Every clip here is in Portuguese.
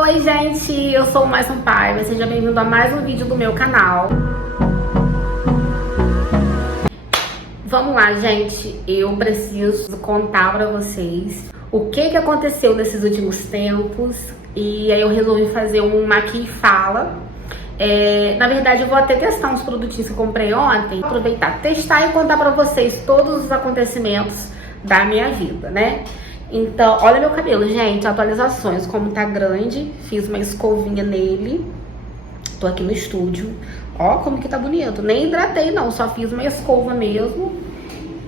Oi gente, eu sou o Mais Um Paiva, seja bem-vindo a mais um vídeo do meu canal. Vamos lá, gente, eu preciso contar pra vocês o que aconteceu nesses últimos tempos. E aí eu resolvi fazer um Aqui e Fala. Na verdade, eu vou até testar uns produtinhos que eu comprei ontem. Aproveitar, testar e contar pra vocês todos os acontecimentos da minha vida, né? Então, olha meu cabelo, gente, atualizações, como tá grande. Fiz uma escovinha nele. Tô aqui no estúdio. Ó como que tá bonito. Nem hidratei não, só fiz uma escova mesmo.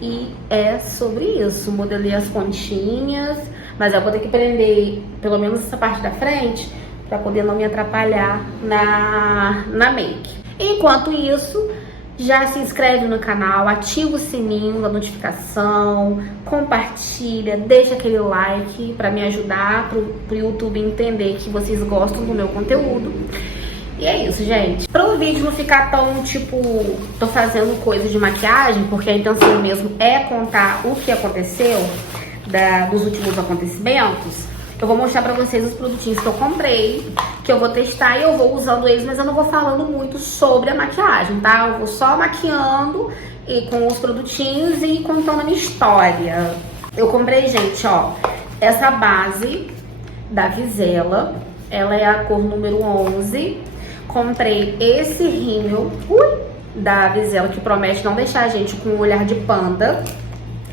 E é sobre isso. Modelei as pontinhas, mas eu vou ter que prender pelo menos essa parte da frente pra poder não me atrapalhar na make. Enquanto isso, já se inscreve no canal, ativa o sininho da notificação, compartilha, deixa aquele like pra me ajudar pro YouTube entender que vocês gostam do meu conteúdo. E é isso, gente. Para o vídeo não ficar tão, tipo, tô fazendo coisa de maquiagem, porque a intenção mesmo é contar o que aconteceu dos últimos acontecimentos, eu vou mostrar pra vocês os produtinhos que eu comprei, que eu vou testar e eu vou usando eles, mas eu não vou falando muito sobre a maquiagem, tá? Eu vou só maquiando e com os produtinhos e contando a minha história. Eu comprei, gente, ó, essa base da Visela, ela é a cor número 11. Comprei esse rímel da Visela, que promete não deixar a gente com um olhar de panda.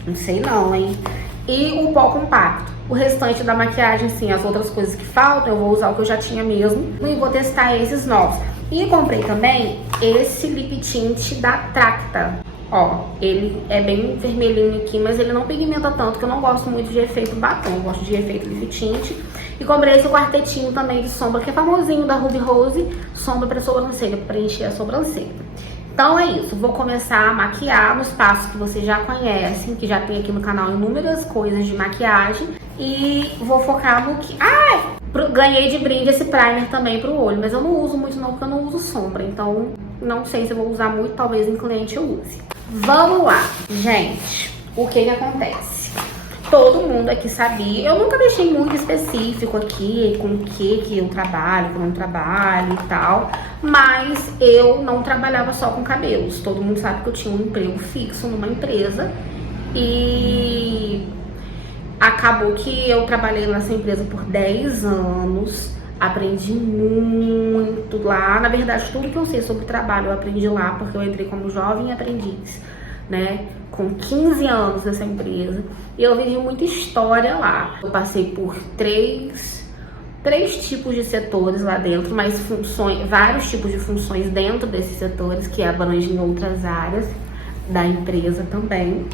Não sei não, hein? E o pó compacto. O restante da maquiagem, sim, as outras coisas que faltam, eu vou usar o que eu já tinha mesmo. E vou testar esses novos. E comprei também esse lip tint da Tracta. Ó, ele é bem vermelhinho aqui, mas ele não pigmenta tanto, que eu não gosto muito de efeito batom. Eu gosto de efeito lip tint. E comprei esse quartetinho também de sombra, que é famosinho, da Ruby Rose. Sombra pra sobrancelha, pra preencher a sobrancelha. Então é isso, vou começar a maquiar nos passos que vocês já conhecem, que já tem aqui no canal inúmeras coisas de maquiagem. E vou focar no que... ganhei de brinde esse primer também pro olho, mas eu não uso muito não, porque eu não uso sombra. Então não sei se eu vou usar muito, talvez em cliente eu use. Vamos lá, gente, o que acontece? Todo mundo aqui sabia, eu nunca deixei muito específico aqui com o que eu trabalho, que eu não trabalho e tal, mas eu não trabalhava só com cabelos. Todo mundo sabe que eu tinha um emprego fixo numa empresa e acabou que eu trabalhei nessa empresa por 10 anos, aprendi muito lá. Na verdade, tudo que eu sei sobre trabalho eu aprendi lá, porque eu entrei como jovem aprendiz, né, com 15 anos nessa empresa, e eu vivi muita história lá. Eu passei por três tipos de setores lá dentro, mas vários tipos de funções dentro desses setores, que abrangem outras áreas da empresa também.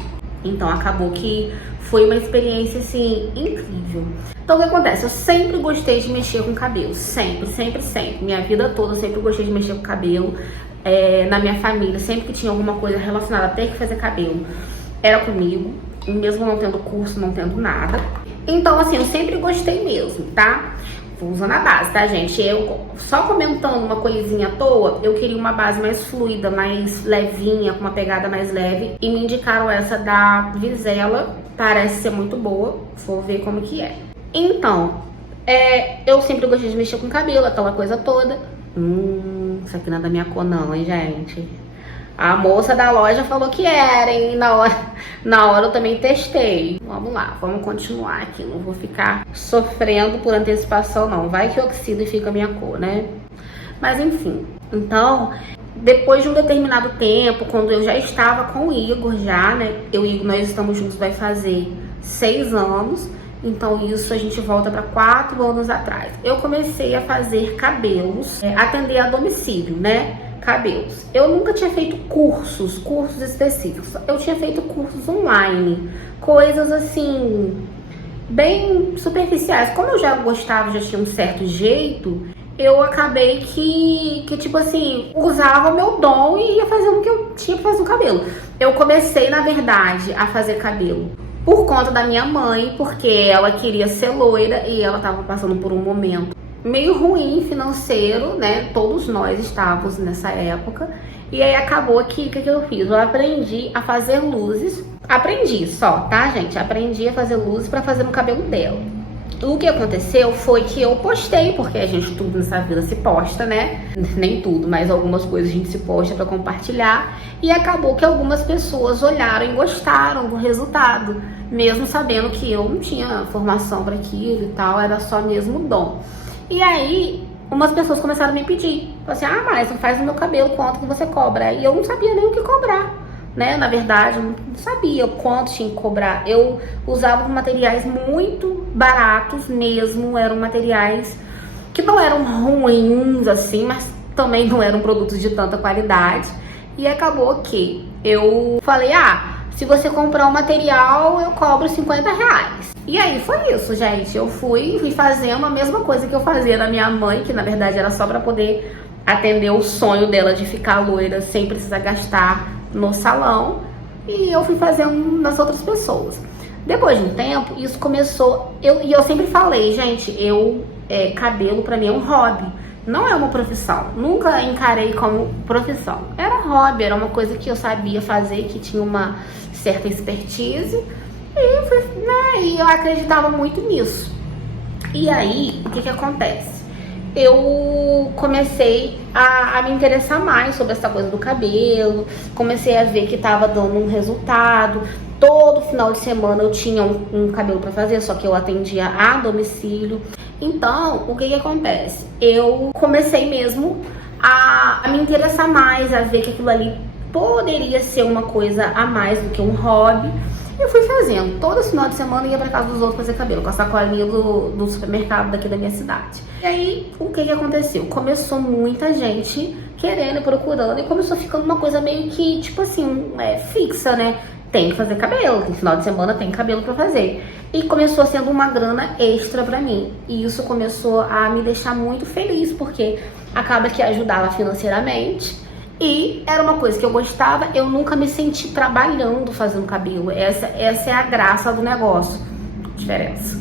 Então acabou que foi uma experiência, assim, incrível. Então o que acontece? Eu sempre gostei de mexer com cabelo, sempre. Minha vida toda eu sempre gostei de mexer com cabelo. Na minha família, sempre que tinha alguma coisa relacionada a ter que fazer cabelo, era comigo, mesmo não tendo curso, não tendo nada. Então, assim, eu sempre gostei mesmo, tá? Vou usando a base, tá, gente? Eu, só comentando uma coisinha à toa, eu queria uma base mais fluida, mais levinha, com uma pegada mais leve. E me indicaram essa da Visela, parece ser muito boa, vou ver como que é. Então, eu sempre gostei de mexer com cabelo, aquela coisa toda. Isso aqui não é da minha cor não, hein, gente? A moça da loja falou que era, hein? Na hora eu também testei. Vamos lá, vamos continuar aqui. Não vou ficar sofrendo por antecipação, não. Vai que oxida e fica a minha cor, né? Mas enfim. Então, depois de um determinado tempo, quando eu já estava com o Igor já, né? Eu e Igor, nós estamos juntos, vai fazer 6 anos. Então isso a gente volta para 4 anos atrás. Eu comecei a fazer cabelos, atender a domicílio, né? Cabelos. Eu nunca tinha feito cursos específicos. Eu tinha feito cursos online, coisas assim, bem superficiais. Como eu já gostava, já tinha um certo jeito, eu acabei que tipo assim, usava o meu dom e ia fazendo o que eu tinha pra fazer no cabelo. Eu comecei, na verdade, a fazer cabelo por conta da minha mãe, porque ela queria ser loira e ela tava passando por um momento meio ruim financeiro, né? Todos nós estávamos nessa época. E aí acabou que, o que eu fiz? Eu aprendi a fazer luzes. Aprendi só, tá, gente? Aprendi a fazer luzes pra fazer no cabelo dela. O que aconteceu foi que eu postei, porque a gente tudo nessa vida se posta, né? Nem tudo, mas algumas coisas a gente se posta pra compartilhar. E acabou que algumas pessoas olharam e gostaram do resultado, mesmo sabendo que eu não tinha formação para aquilo e tal, era só mesmo dom. E aí, umas pessoas começaram a me pedir, assim, mas não faz o meu cabelo, quanto que você cobra? E eu não sabia nem o que cobrar, né? Na verdade, eu não sabia quanto tinha que cobrar. Eu usava materiais muito baratos mesmo, eram materiais que não eram ruins assim, mas também não eram produtos de tanta qualidade. E acabou que eu falei, se você comprar um material, eu cobro 50 reais. E aí foi isso, gente. Eu fui fazendo a mesma coisa que eu fazia na minha mãe, que na verdade era só pra poder atender o sonho dela de ficar loira sem precisar gastar no salão. E eu fui fazendo nas outras pessoas. Depois de um tempo, isso começou... eu sempre falei, gente, cabelo pra mim é um hobby. Não é uma profissão. Nunca encarei como profissão. Era hobby, era uma coisa que eu sabia fazer, que tinha uma certa expertise. E eu acreditava muito nisso. E aí, o que acontece? Eu comecei a me interessar mais sobre essa coisa do cabelo. Comecei a ver que tava dando um resultado. Todo final de semana eu tinha um cabelo pra fazer, só que eu atendia a domicílio. Então, o que acontece? Eu comecei mesmo a me interessar mais, a ver que aquilo ali poderia ser uma coisa a mais do que um hobby. Eu fui fazendo. Todo final de semana eu ia pra casa dos outros fazer cabelo, com a sacolinha do supermercado daqui da minha cidade. E aí, o que aconteceu? Começou muita gente querendo, procurando, e começou ficando uma coisa meio que, tipo assim, fixa, né? Tem que fazer cabelo, tem final de semana tem cabelo pra fazer. E começou sendo uma grana extra pra mim. E isso começou a me deixar muito feliz, porque acaba que ajudava financeiramente. E era uma coisa que eu gostava, eu nunca me senti trabalhando fazendo cabelo. Essa é a graça do negócio. Diferença.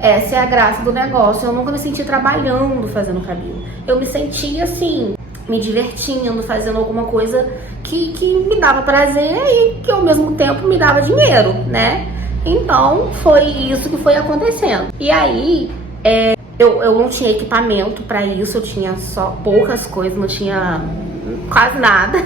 Essa é a graça do negócio. Eu nunca me senti trabalhando fazendo cabelo. Eu me sentia assim, me divertindo, fazendo alguma coisa que me dava prazer e que ao mesmo tempo me dava dinheiro, né? Então foi isso que foi acontecendo. E aí eu não tinha equipamento pra isso, eu tinha só poucas coisas, não tinha quase nada.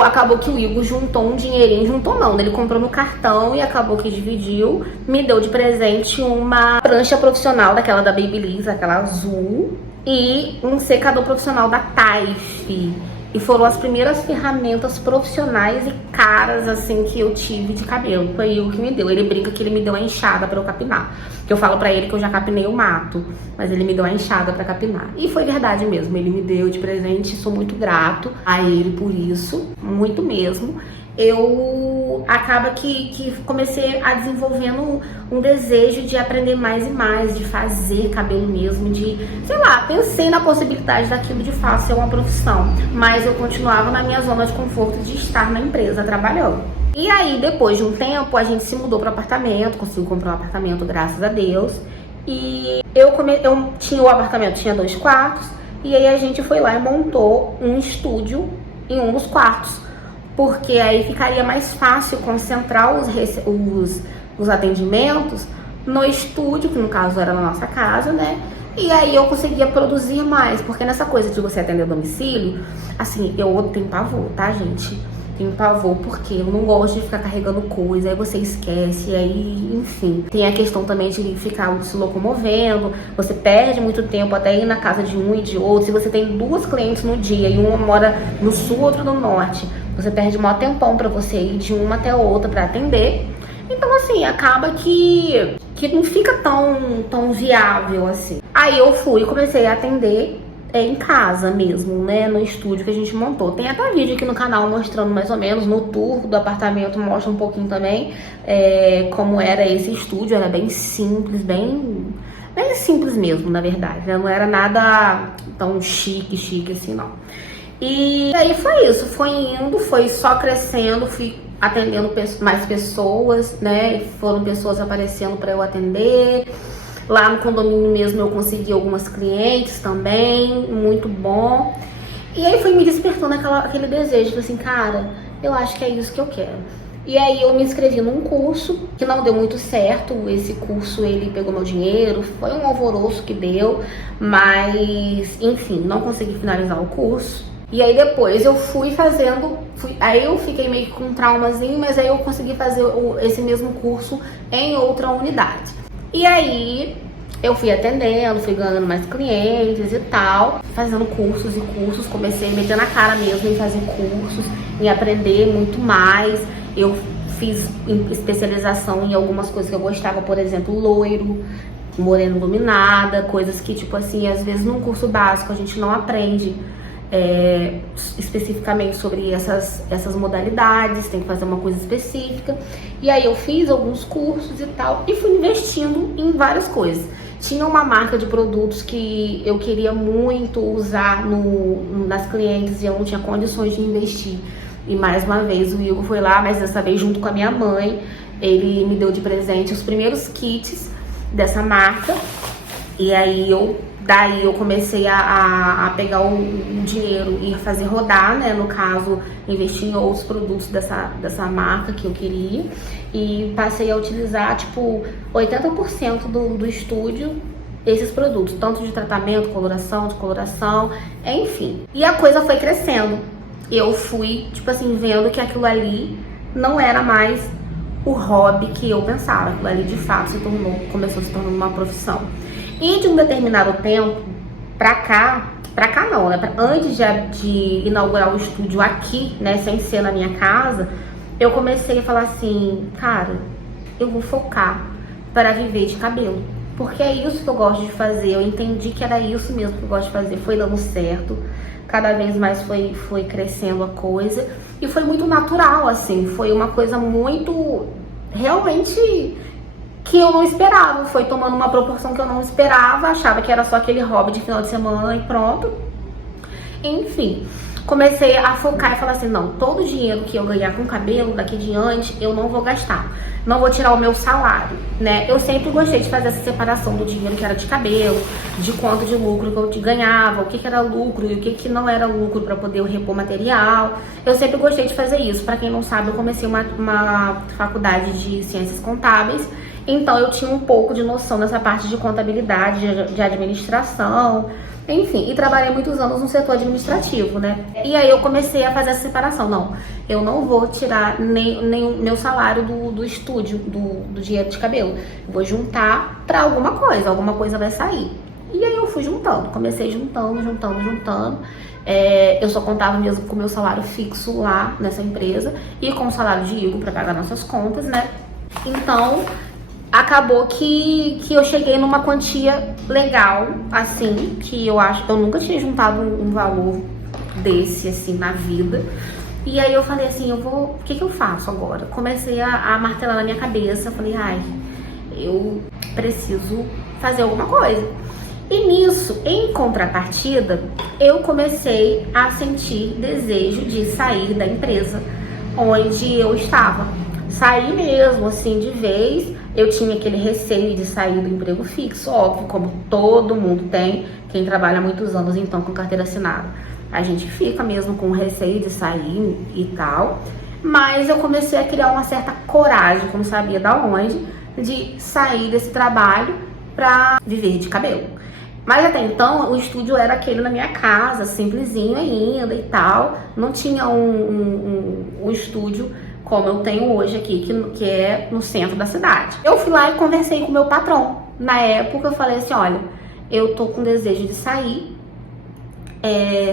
Acabou que o Igor juntou um dinheirinho, juntou não, né? Ele comprou no cartão e acabou que dividiu, me deu de presente uma prancha profissional daquela da Babyliss, aquela azul, e um secador profissional da Taif. E foram as primeiras ferramentas profissionais e caras, assim, que eu tive de cabelo. Foi o que me deu. Ele brinca que ele me deu a enxada pra eu capinar. Que eu falo pra ele que eu já capinei o mato, mas ele me deu a enxada pra capinar. E foi verdade mesmo. Ele me deu de presente. Sou muito grato a ele por isso. Muito mesmo. Acaba que comecei a desenvolvendo um desejo de aprender mais e mais, de fazer cabelo mesmo, pensei na possibilidade daquilo de fato ser uma profissão, mas eu continuava na minha zona de conforto de estar na empresa trabalhando. E aí, depois de um tempo, a gente se mudou para apartamento, consegui comprar um apartamento, graças a Deus, e eu tinha o apartamento, tinha 2 quartos, e aí a gente foi lá e montou um estúdio em um dos quartos, porque aí ficaria mais fácil concentrar os atendimentos no estúdio, que no caso era na nossa casa, né? E aí eu conseguia produzir mais, porque nessa coisa de você atender a domicílio, assim, eu tenho pavor, tá, gente? Tenho pavor porque eu não gosto de ficar carregando coisa, aí você esquece, aí, enfim. Tem a questão também de ficar se locomovendo, você perde muito tempo até ir na casa de um e de outro. Se você tem 2 clientes no dia e uma mora no sul, outra no norte, você perde um maior tempão pra você ir de uma até outra pra atender. Então, assim, acaba que não fica tão viável, assim. Aí eu fui e comecei a atender em casa mesmo, né, no estúdio que a gente montou. Tem até vídeo aqui no canal mostrando mais ou menos, no tour do apartamento mostra um pouquinho também como era esse estúdio. Era bem simples, bem simples mesmo, na verdade, né? Não era nada tão chique assim, não. E aí foi isso, foi indo, foi só crescendo, fui atendendo mais pessoas, né? Foram pessoas aparecendo para eu atender. Lá no condomínio mesmo eu consegui algumas clientes também, muito bom. E aí foi me despertando aquele desejo, assim, cara, eu acho que é isso que eu quero. E aí eu me inscrevi num curso que não deu muito certo. Esse curso, ele pegou meu dinheiro, foi um alvoroço que deu, mas enfim, não consegui finalizar o curso. E aí depois eu fui fazendo, aí eu fiquei meio que com um traumazinho, mas aí eu consegui fazer esse mesmo curso em outra unidade. E aí eu fui atendendo, fui ganhando mais clientes e tal, fazendo cursos e cursos, comecei a meter na cara mesmo em fazer cursos, em aprender muito mais. Eu fiz especialização em algumas coisas que eu gostava, por exemplo, loiro, morena iluminada, coisas que, tipo assim, às vezes num curso básico a gente não aprende especificamente sobre essas modalidades, tem que fazer uma coisa específica. E aí eu fiz alguns cursos e tal, e fui investindo em várias coisas. Tinha uma marca de produtos que eu queria muito usar nas clientes e eu não tinha condições de investir. E mais uma vez o Igor foi lá, mas dessa vez junto com a minha mãe. Ele me deu de presente os primeiros kits dessa marca. E aí daí eu comecei a pegar o dinheiro e fazer rodar, né? No caso, investir em outros produtos dessa marca que eu queria. E passei a utilizar, tipo, 80% do estúdio, esses produtos. Tanto de tratamento, de coloração, enfim. E a coisa foi crescendo. Eu fui, tipo assim, vendo que aquilo ali não era mais o hobby que eu pensava. Aquilo ali, de fato, começou a se tornar uma profissão. E de um determinado tempo pra cá não, né? Antes de inaugurar o estúdio aqui, né? Sem ser na minha casa, eu comecei a falar assim, cara, eu vou focar para viver de cabelo. Porque é isso que eu gosto de fazer. Eu entendi que era isso mesmo que eu gosto de fazer. Foi dando certo. Cada vez mais foi crescendo a coisa. E foi muito natural, assim. Foi uma coisa muito... realmente... que eu não esperava, foi tomando uma proporção que eu não esperava, achava que era só aquele hobby de final de semana e pronto. Enfim, comecei a focar e falar assim, não, todo o dinheiro que eu ganhar com cabelo daqui em diante, eu não vou gastar. Não vou tirar o meu salário, né? Eu sempre gostei de fazer essa separação do dinheiro que era de cabelo, de quanto de lucro que eu ganhava, o que era lucro e o que não era lucro para poder repor material. Eu sempre gostei de fazer isso. Para quem não sabe, eu comecei uma faculdade de ciências contábeis. Então eu tinha um pouco de noção dessa parte de contabilidade, de administração, enfim, e trabalhei muitos anos no setor administrativo, né? E aí eu comecei a fazer essa separação. Não, eu não vou tirar nem o meu salário do estúdio, do dinheiro de cabelo. Eu vou juntar pra alguma coisa vai sair. E aí eu fui juntando, comecei juntando. Eu só contava mesmo com o meu salário fixo lá nessa empresa e com o salário de Igor pra pagar nossas contas, né? Então... acabou que eu cheguei numa quantia legal, assim, que eu acho que eu nunca tinha juntado um valor desse, assim, na vida. E aí eu falei assim, o que eu faço agora? Comecei a martelar na minha cabeça, falei, ai, eu preciso fazer alguma coisa. E nisso, em contrapartida, eu comecei a sentir desejo de sair da empresa onde eu estava. Sair mesmo, assim, de vez. Eu tinha aquele receio de sair do emprego fixo, óbvio, como todo mundo tem, quem trabalha há muitos anos, então, com carteira assinada. A gente fica mesmo com receio de sair e tal, mas eu comecei a criar uma certa coragem, como sabia da onde, de sair desse trabalho pra viver de cabelo. Mas até então, o estúdio era aquele na minha casa, simplesinho ainda e tal, não tinha um estúdio como eu tenho hoje aqui, que é no centro da cidade. Eu fui lá e conversei com o meu patrão. Na época eu falei assim, olha, eu tô com desejo de sair,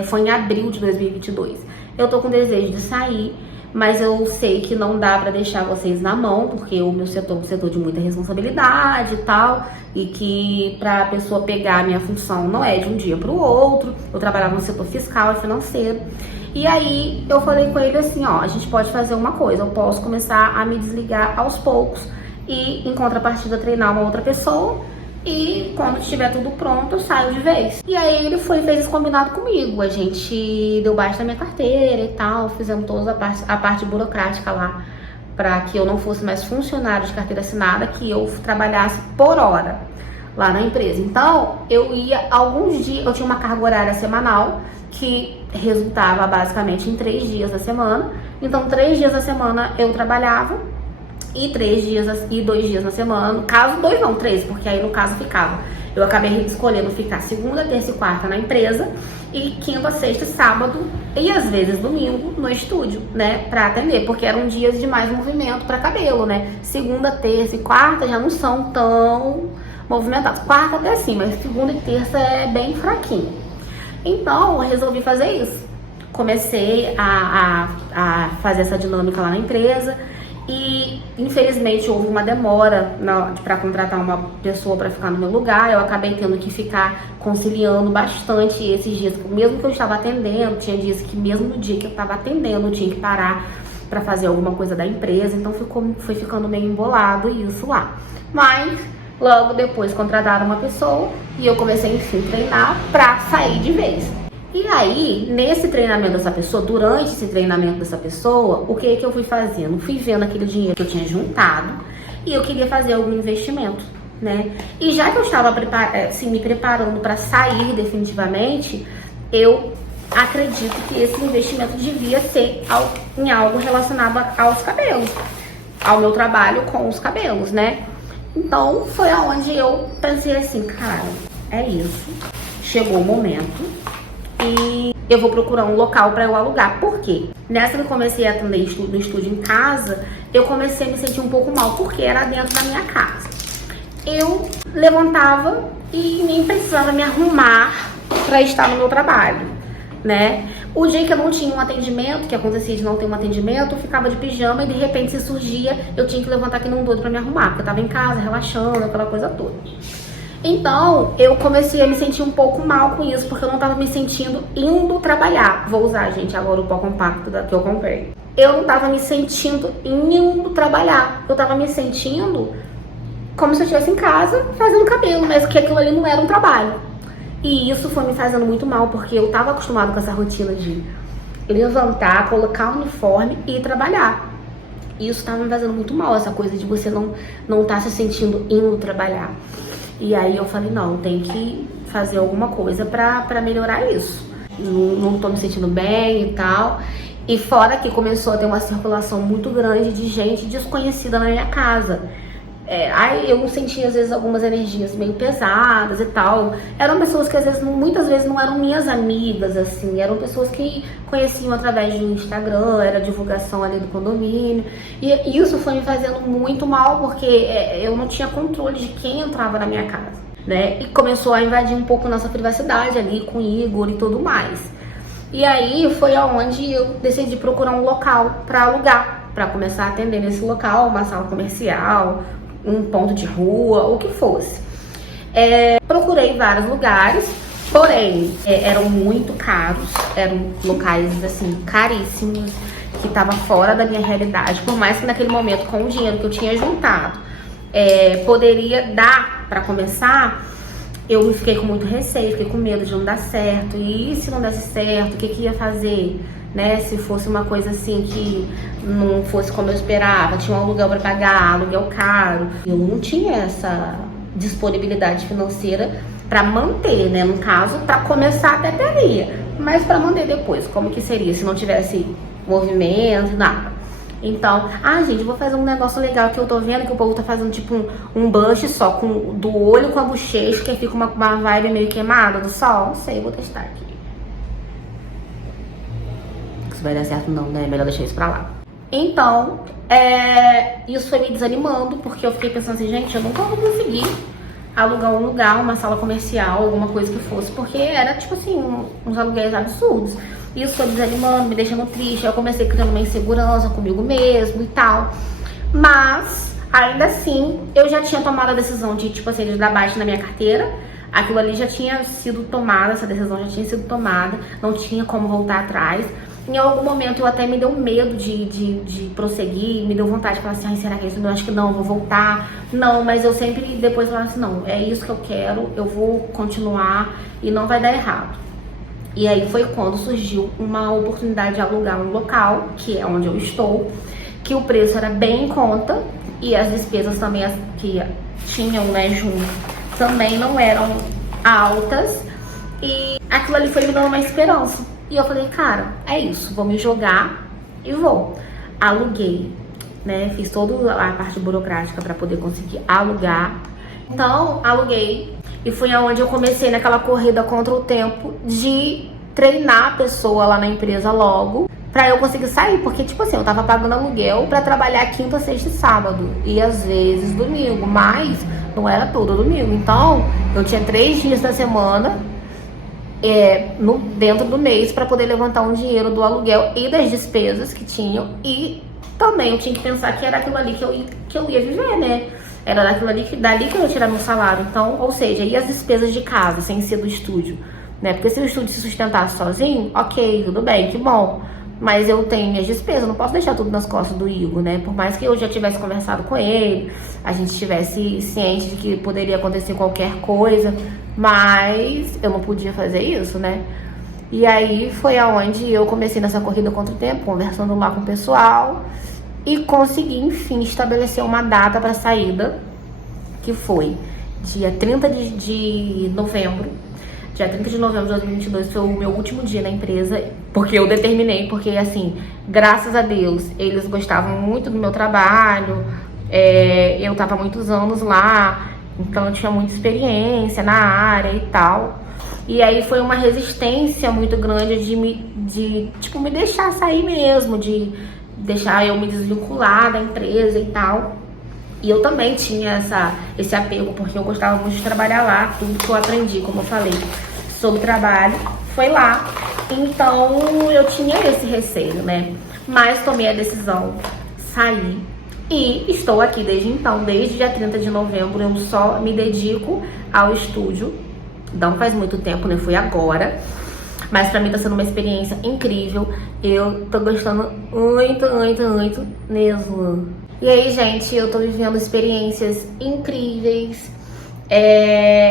foi em abril de 2022. Eu tô com desejo de sair, mas eu sei que não dá pra deixar vocês na mão, porque o meu setor é um setor de muita responsabilidade e tal, e que pra pessoa pegar a minha função não é de um dia pro outro. Eu trabalhava no setor fiscal e financeiro. E aí eu falei com ele assim, ó, a gente pode fazer uma coisa, eu posso começar a me desligar aos poucos e em contrapartida treinar uma outra pessoa e quando estiver tudo pronto eu saio de vez. E aí ele fez esse combinado comigo, a gente deu baixa na minha carteira e tal, fizemos toda a parte burocrática lá para que eu não fosse mais funcionário de carteira assinada, que eu trabalhasse por hora lá na empresa. Então eu ia alguns dias, eu tinha uma carga horária semanal que resultava basicamente em 3 dias da semana, Então 3 dias na semana eu trabalhava e 2 dias na semana, no caso 2 não, 3, porque aí no caso ficava. Eu acabei escolhendo ficar segunda, terça e quarta na empresa e quinta, sexta e sábado e às vezes domingo no estúdio, né, pra atender, porque eram dias de mais movimento pra cabelo, né. Segunda, terça e quarta já não são tão movimentados. Quarta até sim, mas segunda e terça é bem fraquinho. Então eu resolvi fazer isso. Comecei a fazer essa dinâmica lá na empresa. E infelizmente houve uma demora para contratar uma pessoa para ficar no meu lugar. Eu acabei tendo que ficar conciliando bastante esses dias, mesmo que eu estava atendendo. Tinha dias que mesmo no dia que eu estava atendendo eu tinha que parar para fazer alguma coisa da empresa. Então foi ficando meio embolado isso lá. Mas logo depois contrataram uma pessoa e eu comecei enfim a treinar para sair de vez. E aí, nesse treinamento dessa pessoa, durante esse treinamento dessa pessoa, o que eu fui fazendo? Fui vendo aquele dinheiro que eu tinha juntado e eu queria fazer algum investimento, né? E já que eu estava me preparando para sair definitivamente, eu acredito que esse investimento devia ser em algo relacionado aos cabelos, ao meu trabalho com os cabelos, né? Então, foi aonde eu pensei assim, cara, é isso, chegou o momento. E eu vou procurar um local para eu alugar. Por quê? Nessa que eu comecei a atender no estúdio em casa, eu comecei a me sentir um pouco mal, porque era dentro da minha casa. Eu levantava e nem precisava me arrumar para estar no meu trabalho, né? O dia que eu não tinha um atendimento, que acontecia de não ter um atendimento, eu ficava de pijama e de repente se surgia, eu tinha que levantar aqui num doido para me arrumar, porque eu tava em casa, relaxando, aquela coisa toda. Então, eu comecei a me sentir um pouco mal com isso, porque eu não tava me sentindo indo trabalhar. Vou usar, gente, agora o pó compacto que eu comprei. Eu não tava me sentindo indo trabalhar. Eu tava me sentindo como se eu estivesse em casa fazendo cabelo, mas que aquilo ali não era um trabalho. E isso foi me fazendo muito mal, porque eu tava acostumada com essa rotina de levantar, colocar o uniforme e ir trabalhar. E isso tava me fazendo muito mal, essa coisa de você não tá se sentindo indo trabalhar. E aí eu falei, não, tem que fazer alguma coisa pra melhorar isso. Não tô me sentindo bem e tal. E fora que começou a ter uma circulação muito grande de gente desconhecida na minha casa. Aí eu sentia às vezes algumas energias meio pesadas e tal. Eram pessoas que às vezes, muitas vezes não eram minhas amigas, assim. Eram pessoas que conheciam através do Instagram, era divulgação ali do condomínio. E isso foi me fazendo muito mal, porque eu não tinha controle de quem entrava na minha casa, né? E começou a invadir um pouco nossa privacidade ali com o Igor e tudo mais. E aí foi aonde eu decidi procurar um local para alugar, para começar a atender nesse local, uma sala comercial, um ponto de rua, o que fosse. Procurei vários lugares, porém eram muito caros, eram locais assim caríssimos, que estavam fora da minha realidade, por mais que naquele momento, com o dinheiro que eu tinha juntado, poderia dar para começar. Eu fiquei com muito receio, fiquei com medo de não dar certo. E se não desse certo, o que ia fazer? Né? Se fosse uma coisa assim que não fosse como eu esperava, tinha um aluguel para pagar, aluguel caro. Eu não tinha essa disponibilidade financeira para manter, né? No caso, para começar até teria, mas para manter depois, como que seria se não tivesse movimento, nada. Então, gente, eu vou fazer um negócio legal que eu tô vendo que o povo tá fazendo tipo um blush só do olho com a bochecha, que fica uma vibe meio queimada do sol. Não sei, vou testar aqui. Se vai dar certo não, né? Melhor deixar isso pra lá. Então, isso foi me desanimando, porque eu fiquei pensando assim, gente, eu nunca vou conseguir alugar um lugar, uma sala comercial, alguma coisa que fosse, porque era tipo assim, uns aluguéis absurdos. Isso foi desanimando, me deixando triste. Eu comecei criando uma insegurança comigo mesmo e tal. Mas, ainda assim, eu já tinha tomado a decisão de, tipo assim, de dar baixa na minha carteira. Aquilo ali já tinha sido tomada, essa decisão já tinha sido tomada. Não tinha como voltar atrás. Em algum momento eu até me deu medo de prosseguir, me deu vontade de falar assim, será que é isso? Eu acho que não, vou voltar. Não, mas eu sempre depois falava assim, não, é isso que eu quero, eu vou continuar e não vai dar errado. E aí foi quando surgiu uma oportunidade de alugar um local, que é onde eu estou, que o preço era bem em conta e as despesas também que tinham, né, junto, também não eram altas. E aquilo ali foi me dando uma esperança. E eu falei, cara, é isso, vou me jogar e vou. Aluguei, né? Fiz toda a parte burocrática para poder conseguir alugar. Então, aluguei e fui aonde eu comecei naquela corrida contra o tempo de treinar a pessoa lá na empresa logo pra eu conseguir sair, porque tipo assim, eu tava pagando aluguel pra trabalhar quinta, sexta e sábado e às vezes domingo, mas não era todo domingo. Então, eu tinha 3 dias da semana dentro do mês pra poder levantar um dinheiro do aluguel e das despesas que tinham, e também eu tinha que pensar que era aquilo ali que eu ia viver, né? Era daquilo ali dali que eu ia tirar meu salário. Então, ou seja, e as despesas de casa, sem ser do estúdio, né? Porque se o estúdio se sustentasse sozinho, ok, tudo bem, que bom. Mas eu tenho minhas despesas, eu não posso deixar tudo nas costas do Igor, né? Por mais que eu já tivesse conversado com ele, a gente estivesse ciente de que poderia acontecer qualquer coisa, mas eu não podia fazer isso, né? E aí foi aonde eu comecei nessa corrida contra o tempo, conversando lá com o pessoal, e consegui, enfim, estabelecer uma data para saída, que foi dia 30 de novembro. Dia 30 de novembro de 2022 foi o meu último dia na empresa, porque eu determinei, porque assim, graças a Deus, eles gostavam muito do meu trabalho, eu tava há muitos anos lá, então eu tinha muita experiência na área e tal. E aí foi uma resistência muito grande de me deixar sair mesmo, de deixar eu me desvincular da empresa e tal. E eu também tinha esse apego, porque eu gostava muito de trabalhar lá. Tudo que eu aprendi, como eu falei, sobre trabalho, foi lá. Então, eu tinha esse receio, né? Mas tomei a decisão, saí. E estou aqui desde então, desde dia 30 de novembro. Eu só me dedico ao estúdio. Não faz muito tempo, né? Foi agora. Mas pra mim tá sendo uma experiência incrível. Eu tô gostando muito mesmo. E aí, gente, eu tô vivendo experiências incríveis.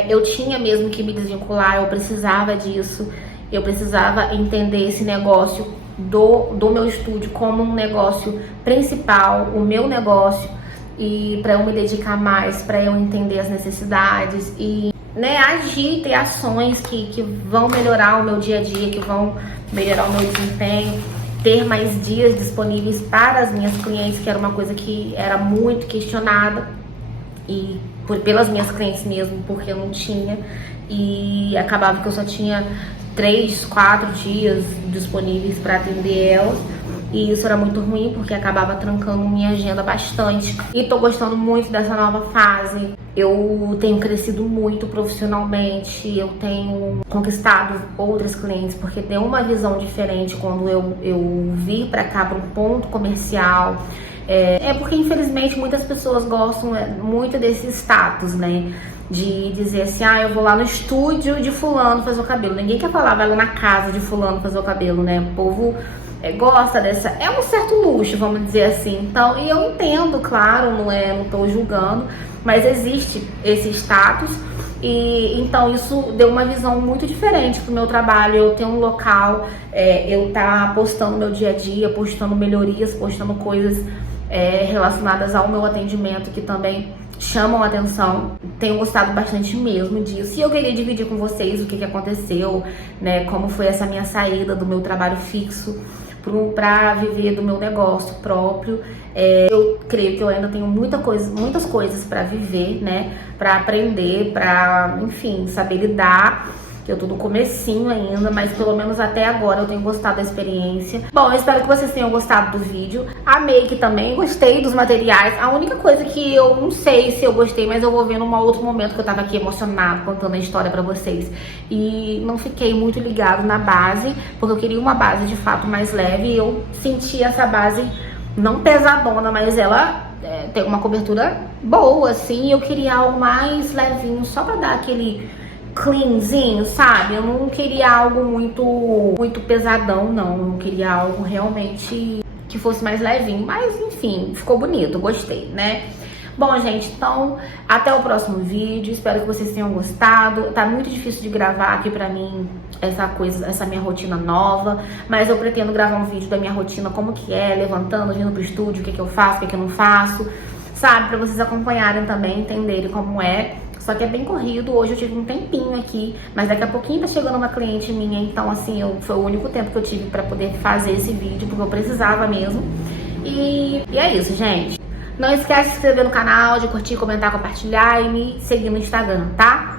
Eu tinha mesmo que me desvincular, eu precisava disso. Eu precisava entender esse negócio do meu estúdio como um negócio principal, o meu negócio. E pra eu me dedicar mais, pra eu entender as necessidades e, né, agir, ter ações que vão melhorar o meu dia a dia, que vão melhorar o meu desempenho. Ter mais dias disponíveis para as minhas clientes, que era uma coisa que era muito questionada, e pelas minhas clientes mesmo, porque eu não tinha, e acabava que eu só tinha 3, 4 dias disponíveis para atender elas, e isso era muito ruim, porque acabava trancando minha agenda bastante. E tô gostando muito dessa nova fase. Eu tenho crescido muito profissionalmente, eu tenho conquistado outras clientes, porque tem uma visão diferente quando eu vir pra cá, pra um ponto comercial. Porque infelizmente muitas pessoas gostam muito desse status, né? De dizer assim, eu vou lá no estúdio de fulano fazer o cabelo. Ninguém quer falar, vai lá na casa de fulano fazer o cabelo, né? O povo gosta dessa... É um certo luxo, vamos dizer assim. Então, e eu entendo, claro, não tô julgando, mas existe esse status. E então isso deu uma visão muito diferente pro meu trabalho. Eu tenho um local, eu tá postando meu dia a dia, postando melhorias, postando coisas relacionadas ao meu atendimento que também chamam a atenção. Tenho gostado bastante mesmo disso. E eu queria dividir com vocês o que aconteceu, né? Como foi essa minha saída do meu trabalho fixo para viver do meu negócio próprio. Eu creio que eu ainda tenho muitas coisas para viver, né? Para aprender, para, enfim, saber lidar. Eu tô no comecinho ainda, mas pelo menos até agora eu tenho gostado da experiência. Bom, eu espero que vocês tenham gostado do vídeo. Amei que também, gostei dos materiais. A única coisa que eu não sei se eu gostei, mas eu vou ver num outro momento, que eu tava aqui emocionado contando a história pra vocês. E não fiquei muito ligado na base, porque eu queria uma base de fato mais leve. E eu senti essa base não pesadona, mas ela tem uma cobertura boa, assim. E eu queria algo mais levinho, só pra dar aquele cleanzinho, sabe? Eu não queria algo muito pesadão, não. Eu queria algo realmente que fosse mais levinho. Mas, enfim, ficou bonito, gostei, né? Bom, gente, então, até o próximo vídeo. Espero que vocês tenham gostado. Tá muito difícil de gravar aqui pra mim essa minha rotina nova. Mas eu pretendo gravar um vídeo da minha rotina, como que levantando, vindo pro estúdio, o que eu faço, o que eu não faço. Sabe? Pra vocês acompanharem também, entenderem como é. Só que é bem corrido, hoje eu tive um tempinho aqui, mas daqui a pouquinho tá chegando uma cliente minha, então assim, foi o único tempo que eu tive pra poder fazer esse vídeo, porque eu precisava mesmo. E é isso, gente. Não esquece de se inscrever no canal, de curtir, comentar, compartilhar e me seguir no Instagram, tá?